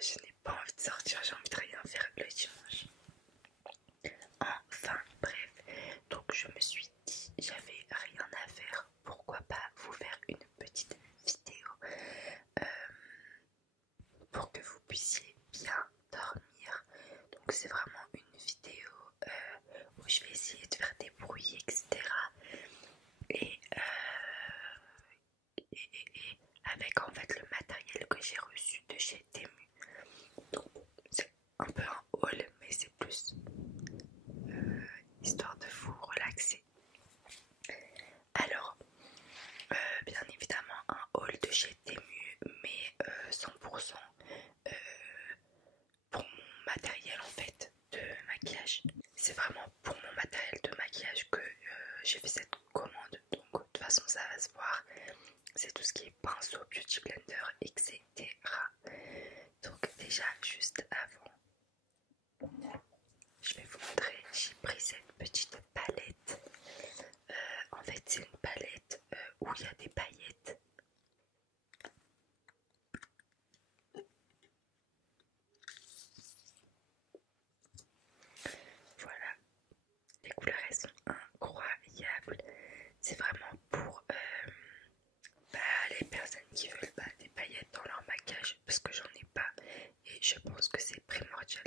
Je n'ai pas envie de sortir, j'ai envie de rien faire le dimanche. Enfin bref, donc je me suis dit j'avais rien à faire, pourquoi pas vous faire une petite vidéo euh, pour que vous puissiez bien dormir. Donc c'est vraiment une vidéo où je vais essayer de faire des bruits etc. Et, avec en fait le matériel que j'ai reçu de chez Temu. Donc c'est un peu un haul mais c'est plus histoire de vous relaxer. Alors, bien évidemment un haul de chez Temu, mais 100% pour mon matériel en fait de maquillage. C'est vraiment pour mon matériel de maquillage que j'ai fait cette commande. Donc de toute façon ça va se voir. C'est tout ce qui est pinceau, beauty blender, etc. Donc déjà juste avant, je vais vous montrer, j'ai pris cette petite palette. En fait c'est une palette où il y a des paillettes. Voilà, les couleurs elles sont incroyables. C'est vraiment pour les personnes qui veulent des paillettes dans leur maquillage, parce que j'en ai pas et je pense que c'est primordial.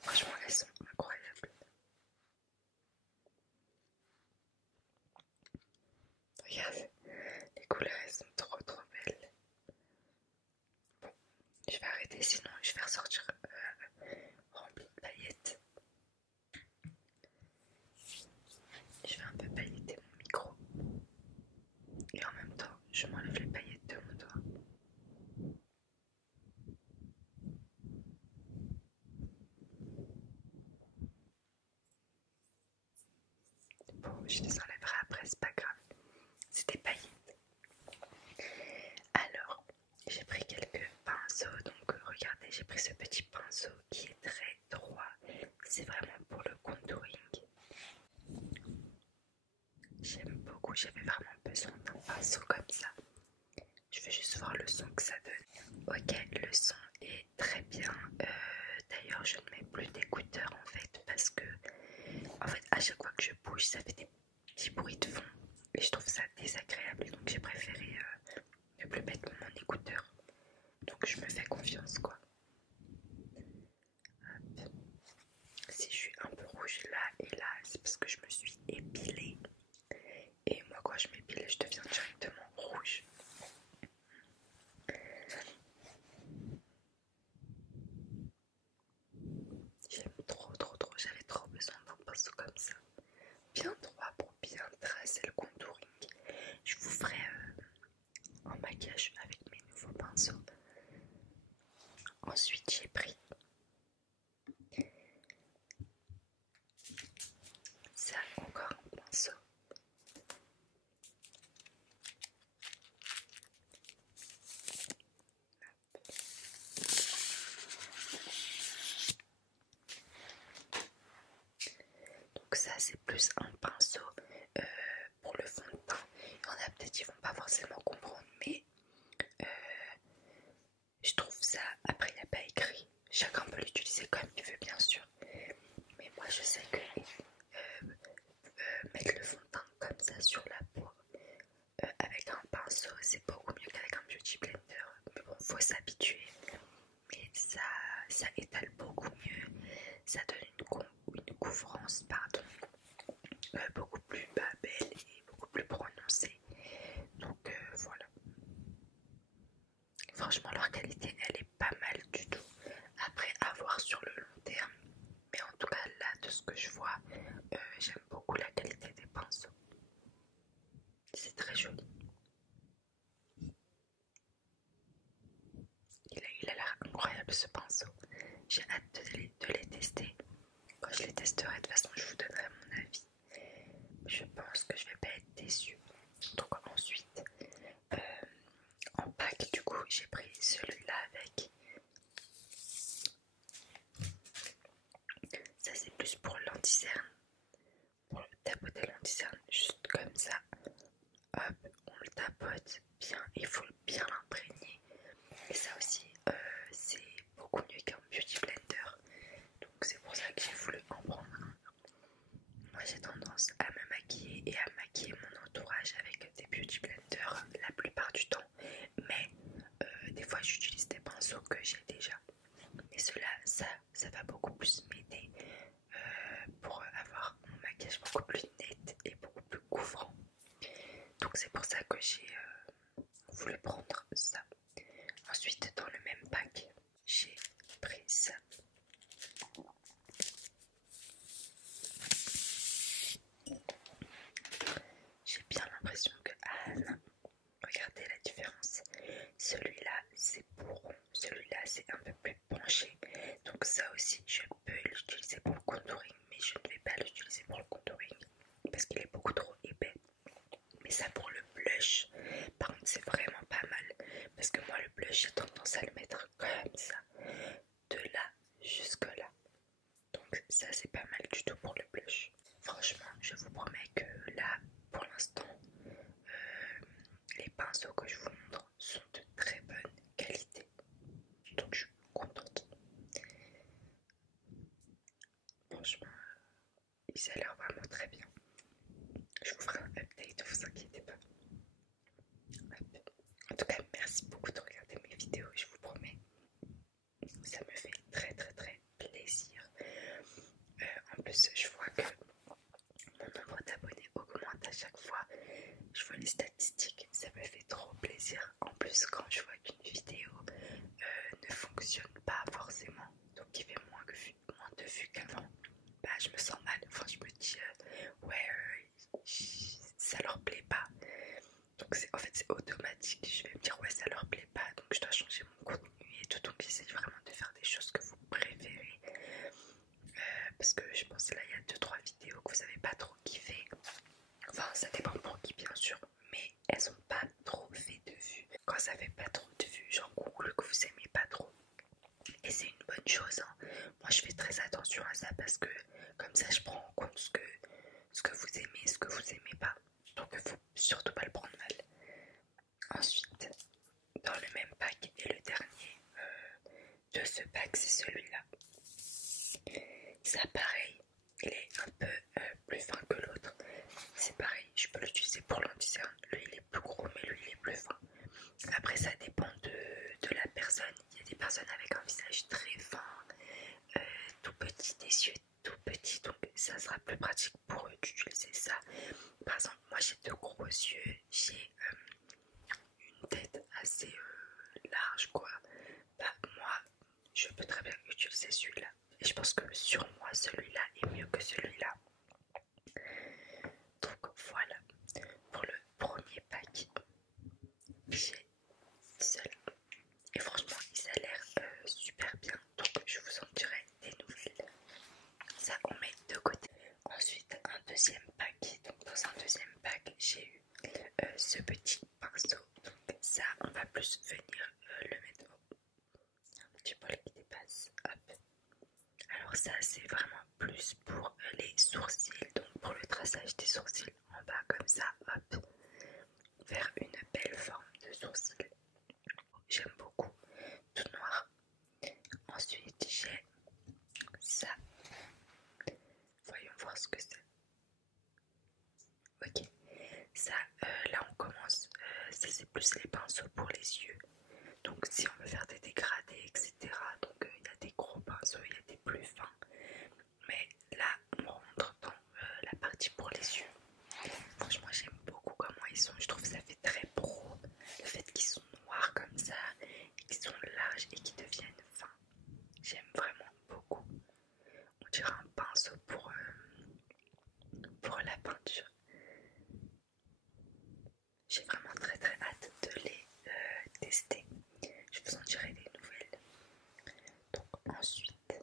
Franchement elles sont incroyables. Regardez, les couleurs elles sont trop belles. Bon, je vais arrêter sinon je vais ressortir rempli de paillettes. Je vais un peu pailletter mon micro et en même temps je m'enlève les paillettes de mon doigt. Bon, je les enlèverai après, c'est pas grave. C'est des paillettes. Alors, j'ai pris quelques pinceaux. Donc, regardez, j'ai pris ce petit pinceau qui est très droit. C'est vraiment pour le contouring. J'aime beaucoup, j'avais vraiment besoin d'un pinceau comme ça. Je veux juste voir le son que ça donne. Ok, le son est très bien. D'ailleurs, je ne mets plus d'écouteurs en fait parce que à chaque fois que je bouge, ça fait des petits bruits de fond et je trouve ça désagréable. Donc, j'ai préféré ne plus mettre mon écouteur. Donc, je me fais confiance quoi. Hop. Si je suis un peu rouge là et là, c'est parce que je me suis épilée. Et moi, quand je m'épile, je deviens directement rouge. J'aime trop, j'avais trop besoin d'un pinceau comme ça. Bien droit pour bien tracer le contouring. Je vous ferai un maquillage avec mes nouveaux pinceaux. Ensuite, j'ai pris ça, encore un pinceau. Donc ça, c'est plus un pinceau pour le fond de teint. Il y en a peut-être qui vont pas forcément comprendre, mais je trouve ça, après il n'y a pas écrit, chacun peut l'utiliser comme il veut bien sûr, mais moi je sais que mettre le fond de teint comme ça sur la peau avec un pinceau c'est beaucoup mieux qu'avec un beauty blender, mais bon faut s'habituer, mais ça étale beaucoup mieux, ça donne une couvrance pardon, beaucoup plus belle et beaucoup plus prononcée, donc voilà. Franchement leur qualité elle est pas mal du tout, après à voir sur le long terme, mais en tout cas là de ce que je vois j'aime beaucoup la qualité des pinceaux, c'est très joli. Il a l'air incroyable ce pinceau, j'ai hâte de les tester. Quand je les testerai de toute façon je vous donnerai mon avis, je pense que je vais pas être déçue. Donc ensuite en pack du coup j'ai pris celui-là avec. Ça c'est plus pour l'anti-cerne, pour le tapoter l'anti-cerne juste comme ça. Hop, on le tapote bien, il faut bien l'imprégner. Et ça aussi c'est c'est un peu plus penché. Donc ça aussi, je peux l'utiliser pour le contouring, mais je ne vais pas l'utiliser pour le contouring parce qu'il est beaucoup trop épais. Mais ça pour le blush, par contre c'est vraiment pas mal. Parce que moi le blush j'ai tendance à le mettre comme ça, de là jusque là. Donc ça c'est pas mal du tout pour le blush. Franchement je vous promets que là pour l'instant les pinceaux que je vous montre sont de très bonne qualité. Donc je suis contente. Franchement ils a l'air vraiment très bien. Je vous ferai un update, ne vous inquiétez pas. En tout cas, merci beaucoup de regarder mes vidéos, je vous promets. Ça me fait très très très plaisir. En plus, je vois que mon nombre d'abonnés augmente à chaque fois. Je vois les statistiques, ça me fait trop plaisir. En plus, quand je vois qu'une vidéo ne fonctionne pas forcément, donc il fait moins de vues qu'avant, bah je me sens mal. Enfin, je me dis, ouais, ça leur plaît pas. Donc en fait c'est automatique, je vais me dire ouais ça leur plaît pas donc je dois changer mon contenu et tout, donc j'essaie vraiment de faire des choses que vous préférez parce que je pense là il y a 2-3 vidéos que vous avez pas trop kiffé, enfin ça dépend pour qui bien sûr, mais elles ont pas trop fait de vues. Quand ça fait pas trop de vues, j'en conclus que vous aimez pas trop et c'est une bonne chose hein. Moi je fais très attention à ça parce que comme ça je prends en compte ce que vous aimez, ce que vous aimez pas, donc il faut surtout pas le prendre mal. Ensuite, dans le même pack et le dernier de ce pack, c'est celui-là. Ça pareil, il est un peu plus fin que l'autre. C'est pareil, je peux l'utiliser pour l'anti-cerne. Lui il est plus gros mais lui il est plus fin. Après ça dépend de la personne. Il y a des personnes avec un visage très fin, tout petit, des yeux tout petits, donc ça sera plus pratique pour eux d'utiliser ça. Par exemple, moi j'ai de gros yeux, j'ai une tête assez large quoi. Bah moi je peux très bien utiliser celui-là et je pense que sur moi celui-là est mieux que celui-là. Donc voilà pour le premier pack, j'ai seul et franchement il a l'air super bien, donc je vous en dirai des nouvelles. Ça on met de côté. Ensuite un deuxième pack, donc dans un deuxième pack j'ai eu ce petit pinceau, donc ça on va plus venir le mettre un petit poil qui dépasse, hop. Alors ça c'est vraiment plus pour les sourcils, donc pour le traçage des sourcils en bas comme ça, hop, vers une belle forme de sourcil. J'aime beaucoup, tout noir. Ensuite j'ai ça, voyons voir ce que c'est. Ok, ça là on commence, ça c'est plus les pinceaux pour les yeux. Donc si on veut faire des dégradés etc, donc il y a des gros pinceaux, il y a des plus fins. Mais là on rentre dans la partie pour les yeux. Franchement j'aime beaucoup comment ils sont, je trouve que ça fait très pro. Le fait qu'ils sont noirs comme ça, qu'ils sont larges et qu'ils deviennent fins. J'aime vraiment beaucoup. On dirait un pinceau pour la peinture. J'ai vraiment très très hâte de les tester. Je vous en dirai des nouvelles. Donc ensuite,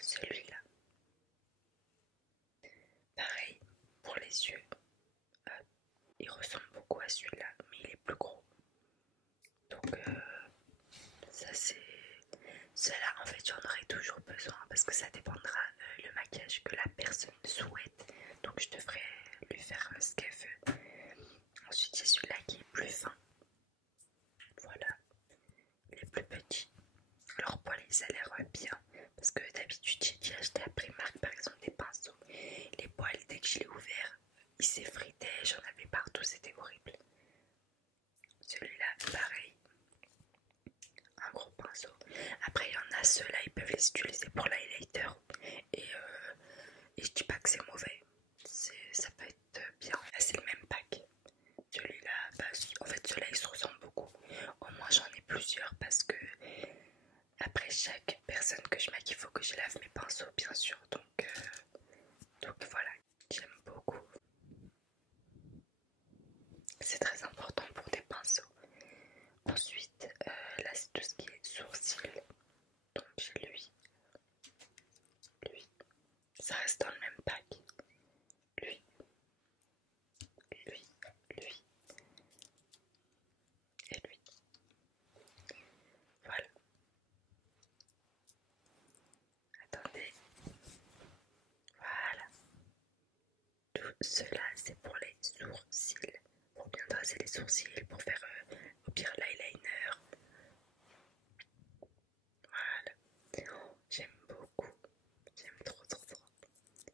celui-là. Pareil, pour les yeux, il ressemble beaucoup à celui-là, mais il est plus gros. Donc ça c'est... Cela en fait j'en aurai toujours besoin parce que ça dépendra le maquillage que la personne souhaite. Donc je devrais lui faire ce qu'elle veut. Ensuite c'est celui-là qui est plus fin. Voilà, il est plus petit. Alors pour les a l'air bien parce que d'habitude j'ai déjà acheté à Primark par exemple des pinceaux. Les poils dès que je l'ai ouvert, ils s'effritaient, j'en avais partout, c'était horrible. Celui-là pareil, un gros pinceau. Après il y en a ceux-là, ils peuvent les utiliser pour l'highlighter et je dis pas que c'est mauvais, ça peut être bien. Là c'est le même pack. Celui-là, bah, en fait ceux-là ils se ressemblent beaucoup. Au moins j'en ai plusieurs parce que après chaque personne que je maquille, il faut que je lave mes pinceaux bien sûr. Donc voilà, j'aime beaucoup. C'est très important pour des pinceaux. Ensuite, là ceux-là c'est pour les sourcils, pour bien tracer les sourcils, pour faire au pire l'eyeliner. Voilà. Oh, j'aime beaucoup, j'aime trop trop trop.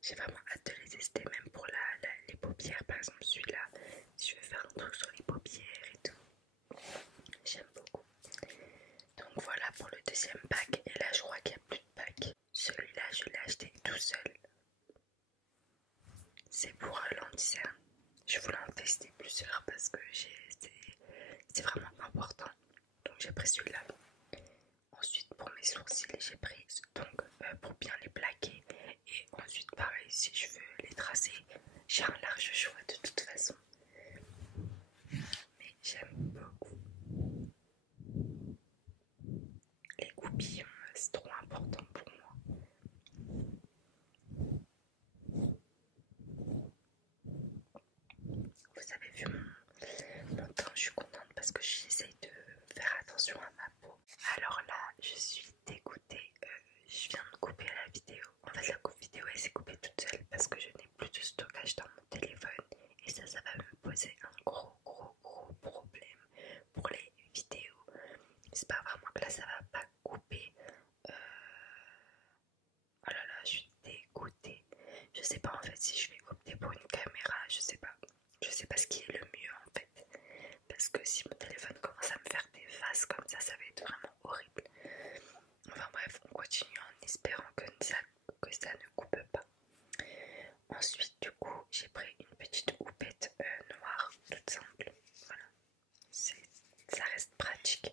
J'ai vraiment hâte de les tester, même pour les paupières par exemple, celui-là, si je veux faire un truc sur les paupières et tout. J'aime beaucoup. Donc voilà pour le deuxième pack, et là je crois qu'il n'y a plus de pack. Celui-là je l'ai acheté tout seul. C'est pour l'anti-cerne. Je voulais en tester plusieurs parce que c'est vraiment important. Donc j'ai pris celui-là. Ensuite pour mes sourcils j'ai pris donc pour bien les plaquer. Et ensuite pareil si je veux les tracer, j'ai un large choix de toute façon. Mais j'aime beaucoup. Les goupillons c'est trop important pour moi. Vous avez vu mon teint, je suis contente parce que j'essaye de faire attention à ma peau. Alors là, je suis dégoûtée. Je viens de couper la vidéo. En fait, la vidéo elle s'est coupée toute seule parce que je n'ai plus de stockage dans mon téléphone. Et ça va me poser un gros problème pour les vidéos. J'espère vraiment que là, ça va pas couper. Oh là là, je suis dégoûtée. Je sais pas en fait si je vais opter pour une caméra, je sais pas. Je sais pas ce qui est le mieux en fait. Parce que si mon téléphone commence à me faire des faces comme ça va être vraiment horrible. Enfin bref, on continue en espérant que ça ne coupe pas. Ensuite, du coup, j'ai pris une petite houppette noire, toute simple. Voilà, ça reste pratique.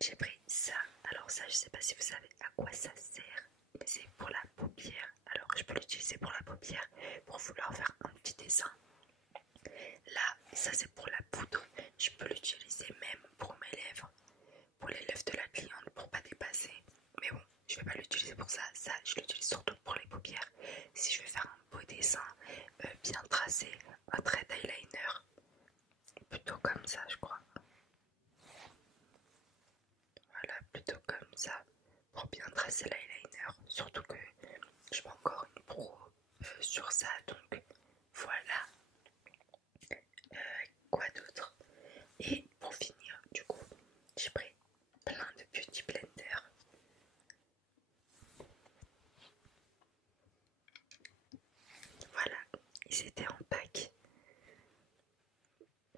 J'ai pris ça. Alors ça, je sais pas si vous savez à quoi ça sert, mais c'est pour la paupière. Alors je peux l'utiliser pour la paupière, pour vouloir faire un petit dessin. Là, ça c'est pour la poudre. Je peux l'utiliser même pour mes lèvres, pour les lèvres de la cliente, pour pas dépasser. Mais bon, je vais pas l'utiliser pour ça. Ça, je l'utilise surtout pour les paupières. Si je veux faire un beau dessin, bien tracé, un trait d'eyeliner, plutôt comme ça, je crois. Voilà, plutôt comme ça, pour bien tracer l'eyeliner. Surtout que je suis pas encore une pro sur ça, donc voilà. Quoi d'autre? Et pour finir, du coup, j'ai pris plein de beauty blenders. Voilà, ils étaient en pack.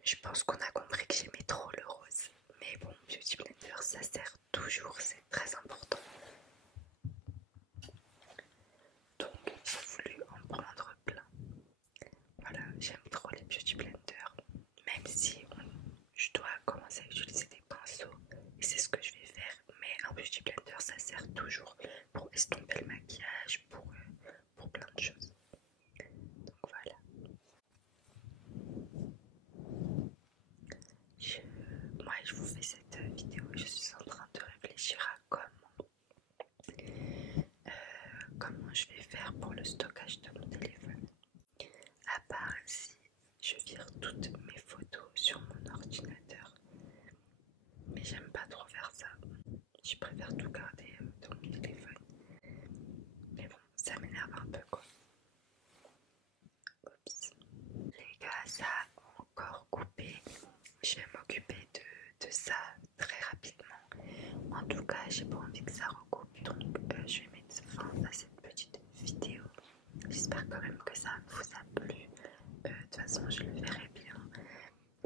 Je pense qu'on a compris que j'aimais trop le rose. Mais bon, beauty blender, ça sert toujours, c'est très important. Donc, j'ai voulu en prendre plein. Voilà, j'aime trop les beauty blenders. Même si je dois commencer à utiliser des pinceaux, et c'est ce que je vais faire. Mais un beauty blender, ça sert toujours pour estomper le maquillage, pour plein de choses. Donc voilà. Moi, je vous fais cette vidéo et je suis en train de réfléchir à comment je vais faire pour le stockage de mon téléphone. À part si je vire toutes mes photos sur mon ordinateur. Mais j'aime pas trop faire ça. Je préfère tout garder dans mon téléphone. Mais bon, ça m'énerve un peu quoi. Oups. Les gars, ça a encore coupé. Je vais m'occuper de ça très rapidement. En tout cas, j'ai pas envie que ça recoupe. Donc je vais mettre fin à cette petite vidéo. J'espère quand même que ça vous a plu. De toute façon, je le verrai bien.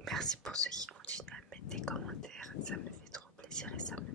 Merci pour ceux qui continuent à mettre des commentaires. Ça me fait trop plaisir et ça me